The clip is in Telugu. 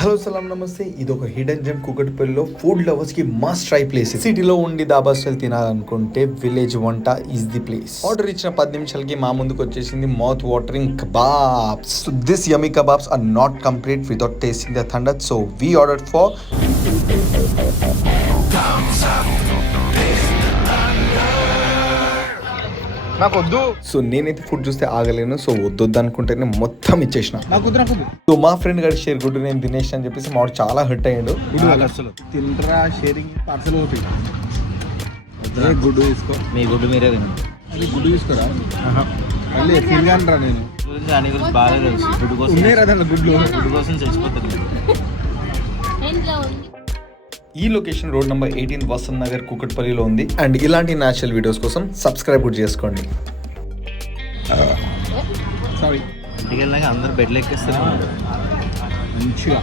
హలో సలాం నమస్తే, ఇది ఒక హిడెన్ జెమ్ కూకట్పల్లిలో ఫుడ్ లవర్స్ కి మస్ట్ ట్రై ప్లేస్. సిటీలో ఉండి దాబా స్టైల్ తినాలనుకుంటే village Vanta is the place. Order ఇచ్చిన 10 నిమిషాలకి మా ముందుకు వచ్చేసింది mouth watering kebabs. So this yummy kebabs are not complete without tasting the thunder. So we ordered for నాకు వద్దు. సో నేనైతే ఫుడ్ చూస్తే ఆగలేను. సో వద్దొద్దు అనుకుంటేనే మొత్తం ఇచ్చేసిన. సో మా ఫ్రెండ్ గారి షేర్ గుడ్డు నేను తినేసిన అని చెప్పేసి మాడు చాలా హర్ట్ అయ్యాడు. అసలు తినరా షేరింగ్ పార్సల్ పోతుంది. గుడ్డు తీసుకో, మీ గుడ్డు మీరే తినండి. అది గుడ్డు తీసుకోరా మళ్ళీ తినగానరా. నేను దాని గురించి బాగా తెలుసు. గుడ్డు కోసం ఉన్నాయి కదా గుడ్లు, గుడ్డు కోసం చచ్చిపోతుంది. ఈ location road number 18 Vasant Nagar కూకట్పల్లిలో ఉంది. అండ్ ఇలాంటి న్యాచురల్ వీడియోస్ కోసం సబ్స్క్రైబ్ కూడా చేసుకోండి. సారీ ఇంటికి వెళ్ళాక అందరు బెడ్లు ఎక్కిస్తారు మంచిగా